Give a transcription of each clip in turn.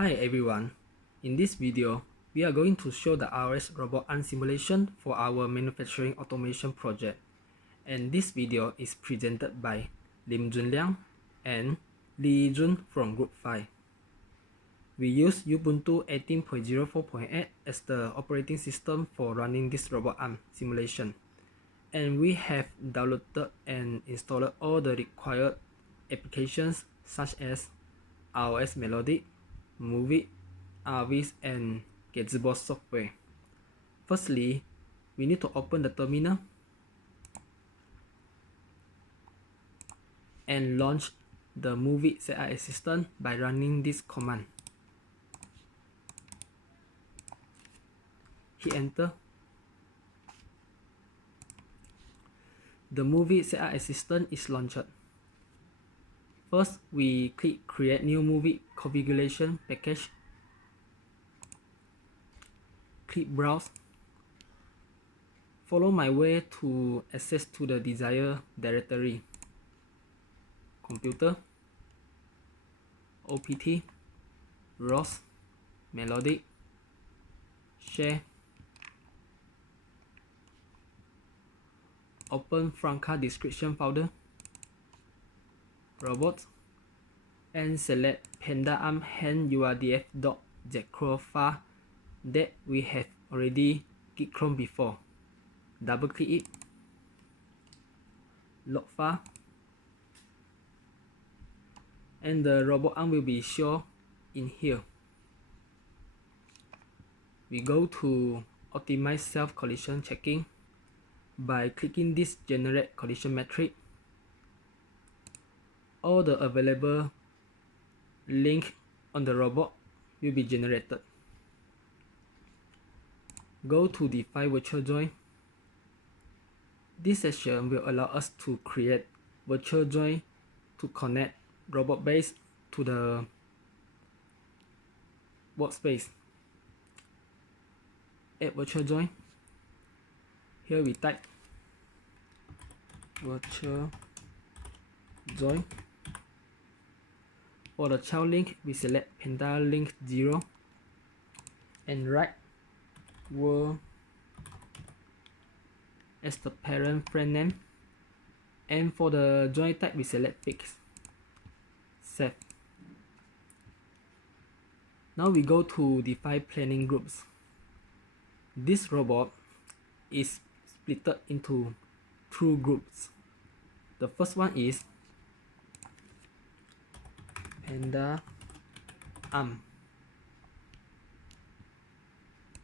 Hi everyone, in this video, we are going to show the ROS robot arm simulation for our manufacturing automation project. And this video is presented by Lim Jun Liang and Yi Jun from Group 5. We use Ubuntu 18.04.8 as the operating system for running this robot arm simulation. And we have downloaded and installed all the required applications such as ROS Melodic, Movie, RVs, and Gazebo software. Firstly, we need to open the terminal and launch the Movie ZI Assistant by running this command. Hit enter. The Movie ZI Assistant is launched. First, we click Create New Movie Configuration Package. Click Browse. Follow my way to access to the desired directory. Computer, OPT, ROS, Melodic, Share. Open Franca description folder, Robots, and select Panda arm hand URDF.jcro file that we have already git cloned before. Double click it, log file, and the robot arm will be shown in here. We go to optimize self collision checking by clicking this generate collision metric. All the available link on the robot will be generated. Go to define virtual joint. This section will allow us to create virtual joint to connect robot base to the workspace. Add virtual joint. Here we type virtual joint. For the child link, we select Panda link 0 and write world as the parent friend name. And for the joint type, we select fixed. Save. Now we go to define planning groups. This robot is split into two groups. The first one is Panda arm.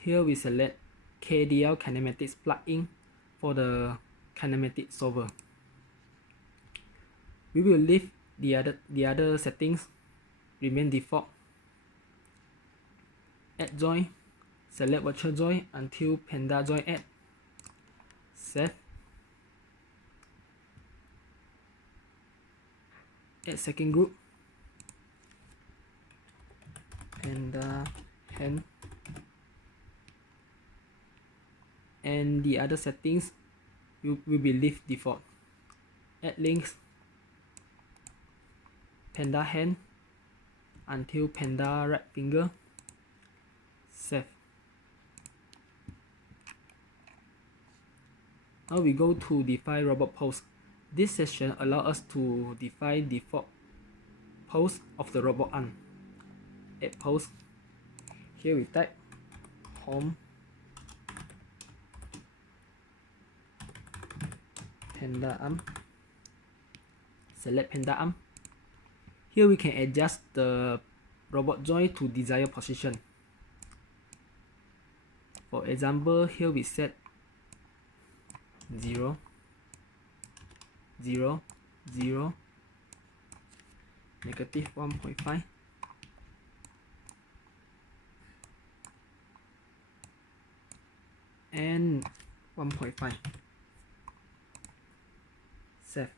Here we select KDL kinematics plugin for the kinematic solver. We will leave the other settings remain default. Add joint. Select virtual joint until Panda joint add. Save. Add second group. Panda hand. And the other settings will be leave default. Add links. Panda hand until Panda right finger. Save. Now we go to define robot pose. This section allows us to define default pose of the robot arm. Add pose. Here we type home Panda arm. Select Panda arm. Here we can adjust the robot joint to desired position. For example, here we set 0, 0, 0, negative 1.5, and 1.5. Save.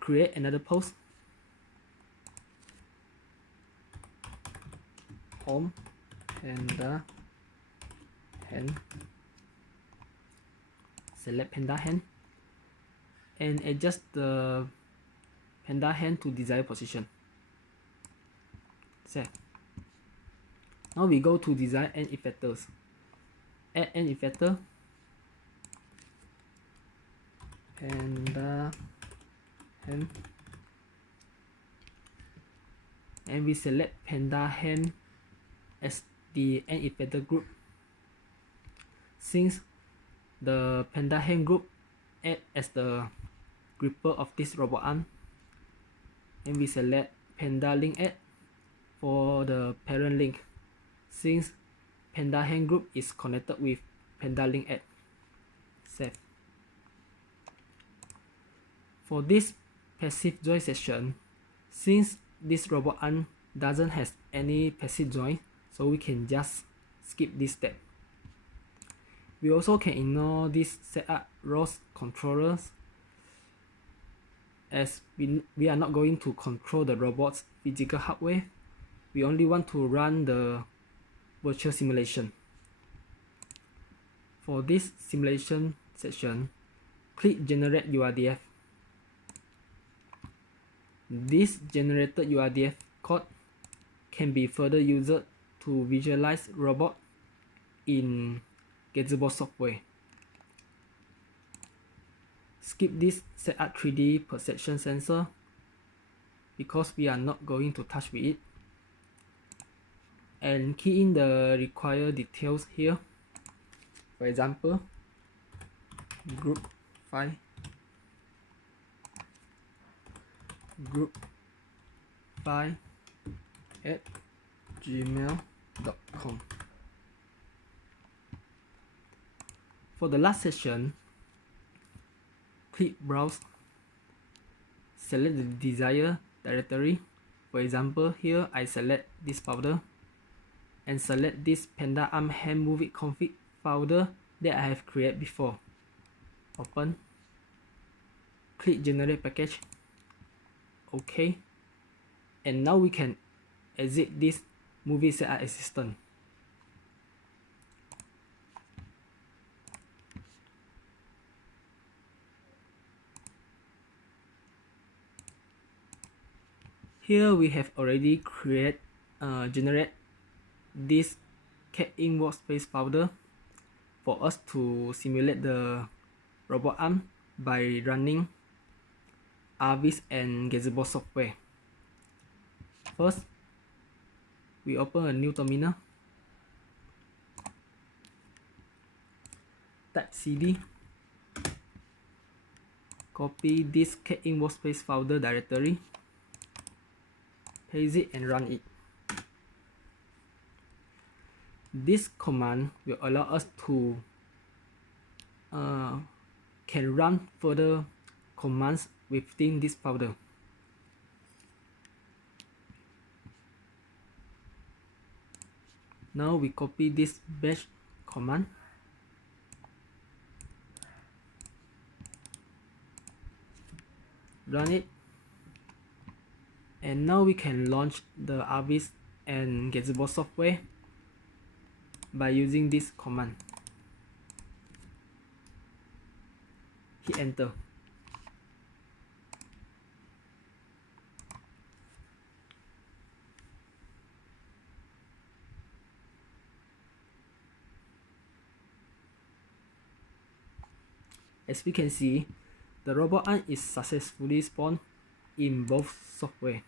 Create another pose. Home Panda hand. Select Panda hand and adjust the Panda hand to desired position. Save. Now we go to design and effectors. Add an effector. Panda hand. And we select Panda hand as the end effector group. Since the Panda hand group act as the gripper of this robot arm, and we select Panda link add for the parent link, since Panda hand group is connected with Panda link add. Save. For this passive joint section, since this robot arm doesn't have any passive joint, so we can just skip this step. We also can ignore this setup ROS controllers, as we are not going to control the robot's physical hardware. We only want to run the virtual simulation. For this simulation section, click Generate URDF. This generated URDF code can be further used to visualize robot in Gazebo software. Skip this setup 3D perception sensor because we are not going to touch with it, and key in the required details here. For example, group 5 at gmail.com. For the last session, click Browse, select the desired directory. For example, here I select this folder and select this Panda arm hand move it config folder that I have created before. Open, click Generate Package, OK, and now we can exit this movie setup assistant. Here we have already generate this cat-in workspace folder for us to simulate the robot arm by running ROS and Gazebo software. First, we open a new terminal, type cd, copy this cat-in workspace folder directory, paste it and run it. This command will allow us to can run further commands within this folder. Now we copy this bash command, run it, and now we can launch the ROS and Gazebo software by using this command. Hit enter. As we can see, the robot arm is successfully spawned in both software.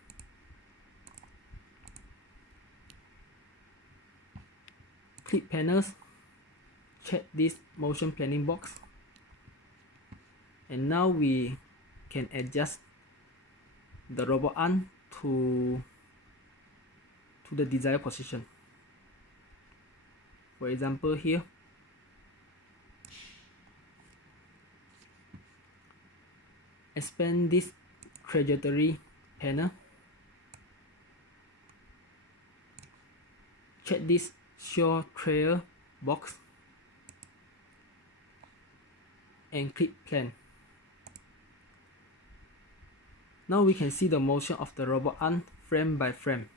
Click panels, check this motion planning box, and now we can adjust the robot arm to the desired position. For example, here expand this trajectory panel, check this show trail box, and click plan. Now we can see the motion of the robot arm frame by frame.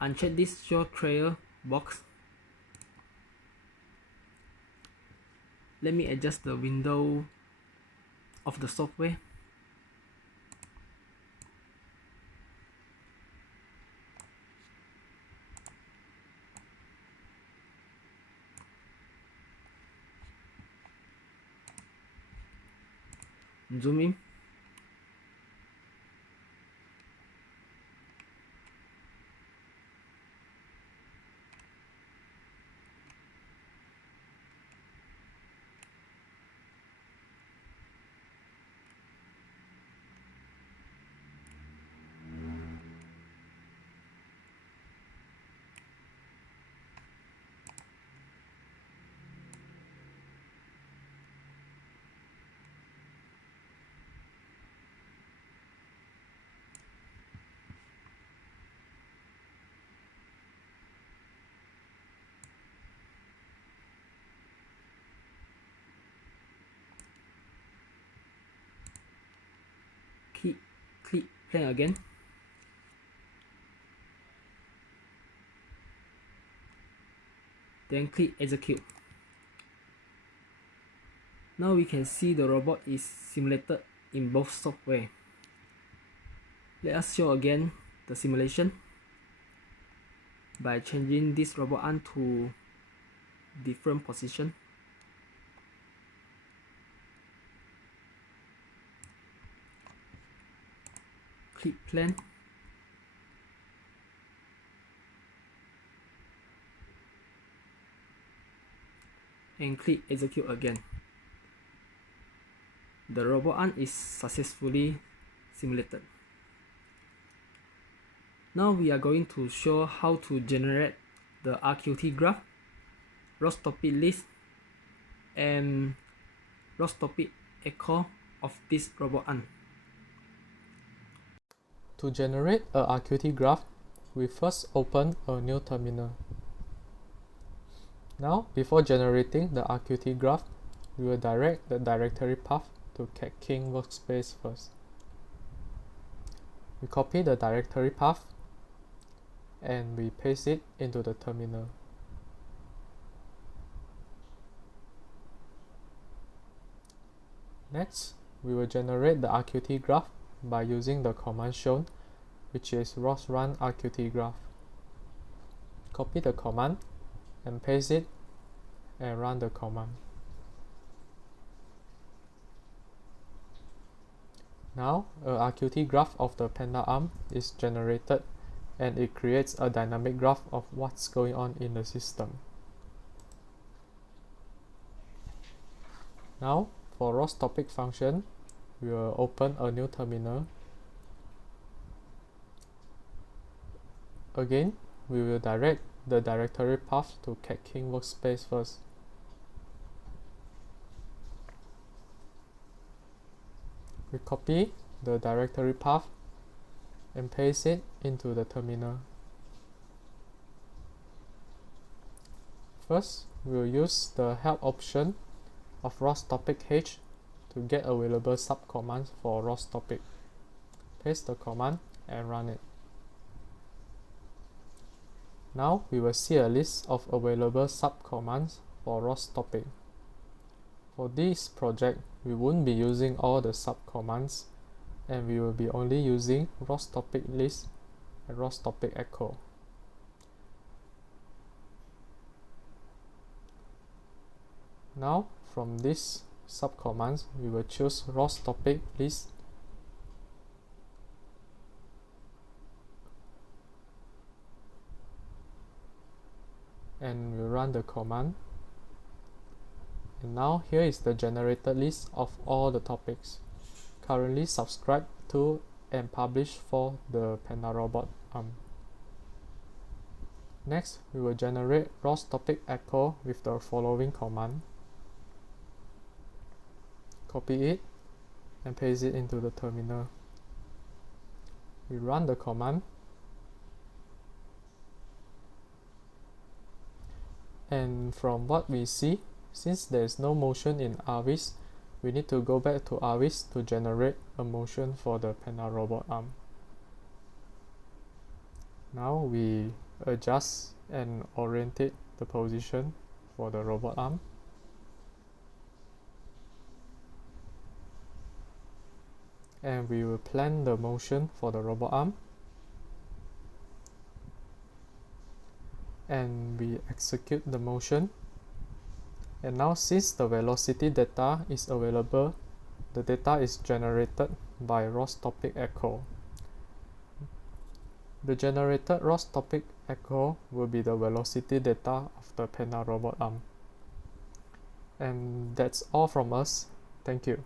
Uncheck this show trail box. Let me adjust the window of the software. Zoom in. Click play again. Then click execute. Now we can see the robot is simulated in both software. Let us show again the simulation by changing this robot arm to different position. Click plan. And click execute again. The robot arm is successfully simulated. Now we are going to show how to generate the RQT graph, ROS topic list, and ROS topic echo of this robot arm. To generate a RQT graph, we first open a new terminal. Now, before generating the RQT graph, we will direct the directory path to KKKM workspace first. We copy the directory path and we paste it into the terminal. Next, we will generate the RQT graph by using the command shown, which is ROS run RQT graph. Copy the command and paste it and run the command. Now, a RQT graph of the Panda arm is generated and it creates a dynamic graph of what's going on in the system. Now, for ROS topic function, we will open a new terminal. Again, we will direct the directory path to KKKM workspace first. We copy the directory path and paste it into the terminal. First, we will use the help option of ROS topic H to get available subcommands for ROS topic. Paste the command and run it. Now we will see a list of available subcommands for ROS topic. For this project, we won't be using all the subcommands and we will be only using ROS topic list and ROS topic echo. Now from these subcommands, we will choose ROS topic list and we'll run the command. And now here is the generated list of all the topics currently subscribed to and published for the Panda robot arm. Next, we will generate ROS topic echo with the following command. Copy it and paste it into the terminal. We run the command. And from what we see, since there is no motion in ROS, we need to go back to ROS to generate a motion for the Panda robot arm. Now we adjust and orientate the position for the robot arm. and we will plan the motion for the robot arm, and we execute the motion. And now, since the velocity data is available, the data is generated by ROS topic echo. The generated ROS topic echo will be the velocity data of the Panda robot arm. And that's all from us. Thank you.